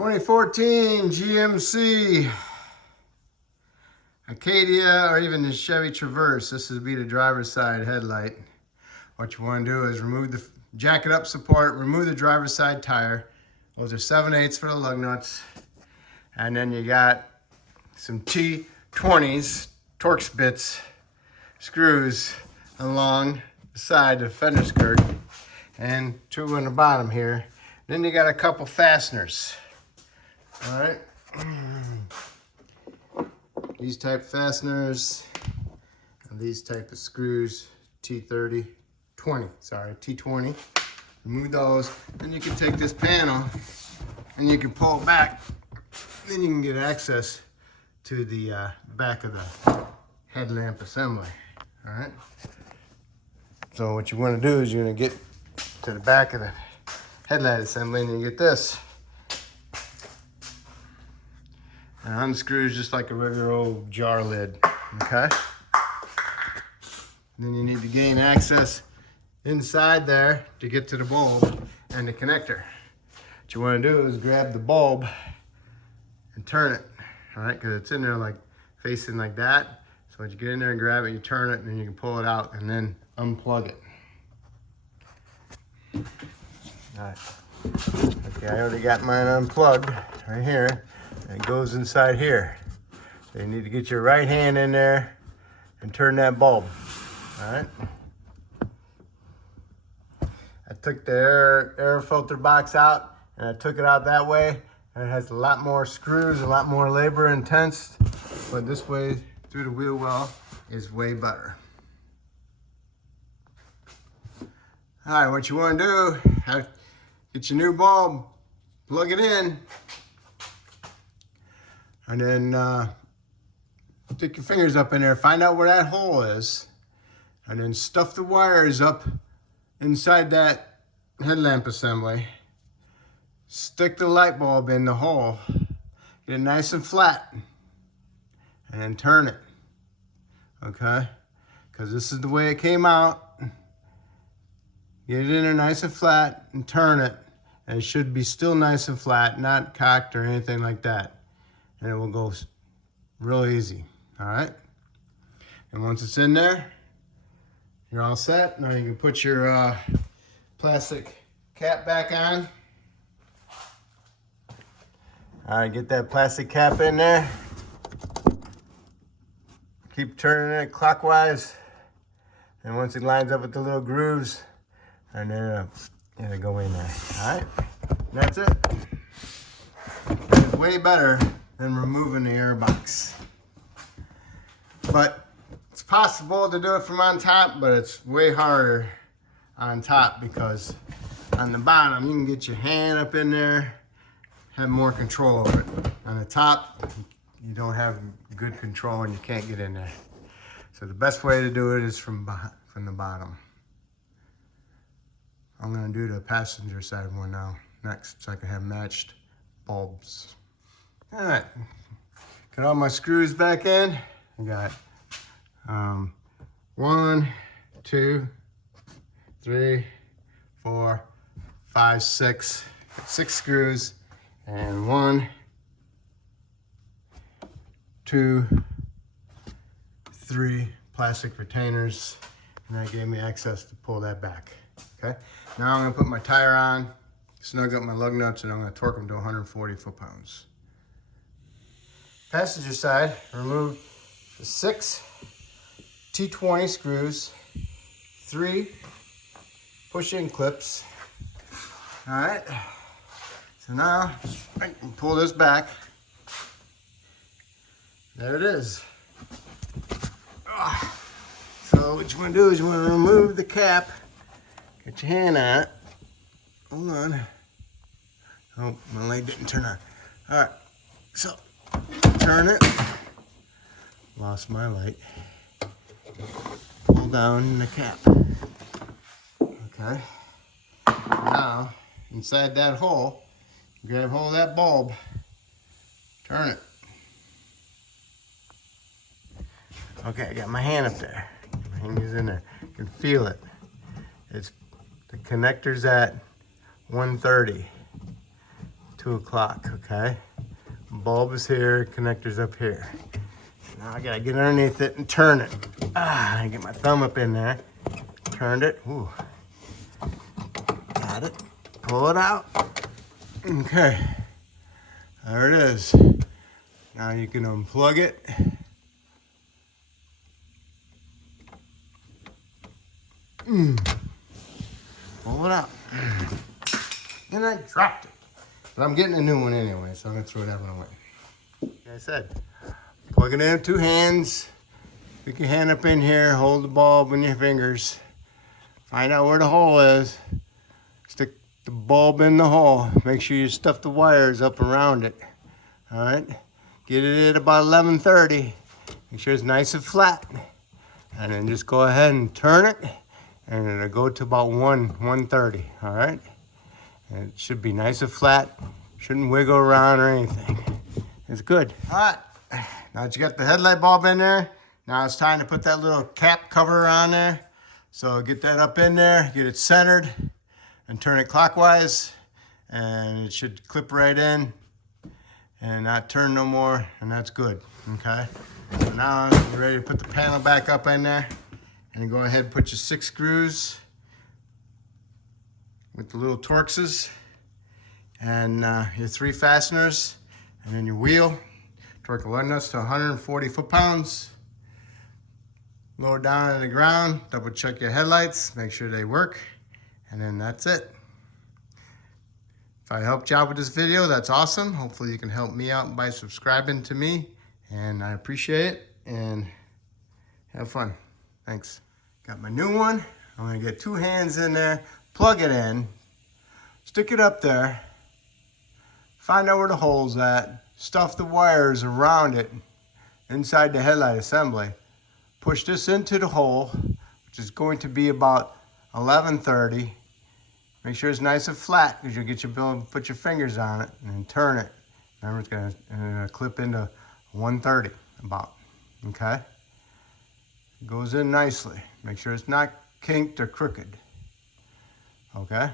2014 GMC Acadia, or even the Chevy Traverse. This would be the driver's side headlight. What you want to do is remove the jacket up support, remove the driver's side tire. Those are 7/8 for the lug nuts. And then you got some T20s, Torx bits, screws along the side of the fender skirt, and 2 on the bottom here. Then you got a couple fasteners. All right. These type fasteners and these type of screws, T20. Remove those. Then you can take this panel and you can pull it back. Then you can get access to the back of the headlamp assembly. All right. So what you want to do is you're going to get to the back of the headlight assembly and you get this. And unscrews just like a regular old jar lid, okay? And then you need to gain access inside there to get to the bulb and the connector. What you want to do is grab the bulb and turn it, all right? Because it's in there like facing like that. So once you get in there and grab it, you turn it, and then you can pull it out and then unplug it. All right. Okay, I already got mine unplugged right here. And it goes inside here. So you need to get your right hand in there and turn that bulb. All right. I took the air filter box out and I took it out that way. And it has a lot more screws, a lot more labor intense. But this way through the wheel well is way better. All right, what you want to do, get your new bulb, plug it in. And then stick your fingers up in there, find out where that hole is, and then stuff the wires up inside that headlamp assembly. Stick the light bulb in the hole, get it nice and flat, and then turn it, okay? Because this is the way it came out. Get it in there nice and flat and turn it, and it should be still nice and flat, not cocked or anything like that. And it will go real easy, all right? And once it's in there, you're all set. Now you can put your plastic cap back on. All right, get that plastic cap in there. Keep turning it clockwise. And once it lines up with the little grooves, and then it'll go in there, all right? And that's it. It's way better than removing the air box. But it's possible to do it from on top, but it's way harder on top because on the bottom, you can get your hand up in there, have more control over it. On the top, you don't have good control and you can't get in there. So the best way to do it is from the bottom. I'm gonna do the passenger side one now next so I can have matched bulbs. All right, got all my screws back in. I got 1, 2, 3, 4, 5, 6. Got 6 screws and 1, 2, 3 plastic retainers, and that gave me access to pull that back. Okay, now I'm gonna put my tire on, snug up my lug nuts, and I'm gonna torque them to 140 foot-pounds. Passenger side, remove the 6 T20 screws, 3 push-in clips. All right, so now I can pull this back. There it is. So what you want to do is you want to remove the cap. Get your hand on it. Hold on. Oh, my leg didn't turn on. All right, so turn it. Lost my light. Pull down the cap. Okay. Now, inside that hole, grab hold of that bulb. Turn it. Okay, I got my hand up there. My hand is in there. You can feel it. It's the connector's at 130. 2 o'clock, okay? Bulb is here, connector's up here. Now I gotta get underneath it and turn it. I get my thumb up in there. Turned it. Ooh. Got it. Pull it out. Okay. There it is. Now you can unplug it. Pull it out. And I dropped it. But I'm getting a new one anyway, so I'm gonna throw that one away. Like I said, plug it in 2 hands. Stick your hand up in here, hold the bulb in your fingers. Find out where the hole is. Stick the bulb in the hole. Make sure you stuff the wires up around it. All right? Get it at about 11:30. Make sure it's nice and flat. And then just go ahead and turn it. And it'll go to about 1:30. All right? And it should be nice and flat. Shouldn't wiggle around or anything. It's good. All right. Now that you got the headlight bulb in there, now it's time to put that little cap cover on there. So get that up in there, get it centered, and turn it clockwise. And it should clip right in and not turn no more, and that's good, okay? So now you're ready to put the panel back up in there. And go ahead and put your 6 screws with the little Torxes and your 3 fasteners, and then your wheel. Torque the lug nuts to 140 foot-pounds. Lower down to the ground, double check your headlights, make sure they work, and then that's it. If I helped you out with this video, that's awesome. Hopefully you can help me out by subscribing to me, and I appreciate it, and have fun. Thanks. Got my new one. I'm gonna get 2 hands in there, plug it in, stick it up there, find out where the hole's at, stuff the wires around it inside the headlight assembly. Push this into the hole, which is going to be about 11:30. Make sure it's nice and flat, because you'll get your bill and put your fingers on it, and then turn it. Remember, it's gonna clip into 1:30 about, okay? It goes in nicely. Make sure it's not kinked or crooked, okay?